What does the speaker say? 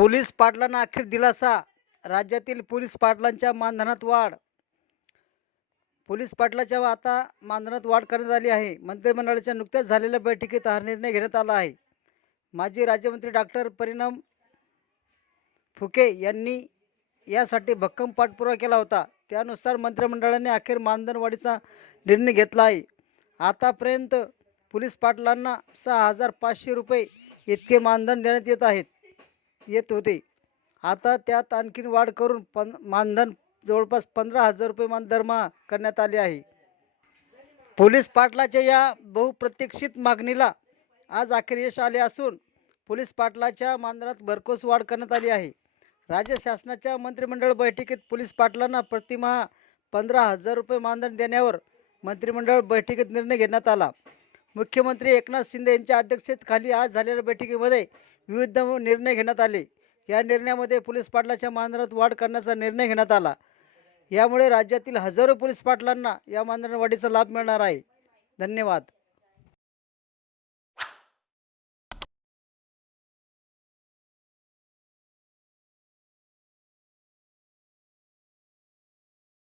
Police पाटलांना अखेर दिलासा. राज्यातील पोलीस पाटलांच्या मानधनात वाढ. पोलीस पाटलाच्या आता मानधनात वाढ करण्यात आली आहे. मंत्रिमंडळाच्या नुकत्याच झालेल्या बैठकीत हा निर्णय घेण्यात आला आहे. माजी राज्यमंत्री डॉक्टर परिणाम फुके यांनी यासाठी भक्कम पाठपुरावा केला होता. त्यानुसार मंत्रिमंडळाने अखेर मानधन वाढीचा निर्णय घेतला आहे. आतापर्यंत पोलीस पाटलांना सहा हजार पाचशे रुपये इतके मानधन देण्यात येत आहेत. येत होते. आता त्यात आणखीन वाढ करून पन मानधन जवळपास पंधरा हजार रुपये मानधर्मा करण्यात आले आहे. पोलीस पाटलाच्या या बहुप्रतीक्षित मागणीला आज अखेर यश आले असून पोलीस पाटलाच्या मानधनात भरघोस वाढ करण्यात आली आहे. राज्य शासनाच्या मंत्रिमंडळ बैठकीत पोलीस पाटलांना प्रतिमाहा पंधरा हजार रुपये मानधन देण्यावर मंत्रिमंडळ बैठकीत निर्णय घेण्यात आला. मुख्यमंत्री एकनाथ शिंदे यांच्या अध्यक्षतेखाली आज झालेल्या बैठकीमध्ये विविध निर्णय घेण्यात आले. या निर्णयामध्ये पोलीस पाटलाच्या मानधनात वाढ करण्याचा निर्णय घेण्यात आला. यामुळे राज्यातील हजारो पोलीस पाटलांना या मानधनवाढीचा लाभ मिळणार आहे. धन्यवाद.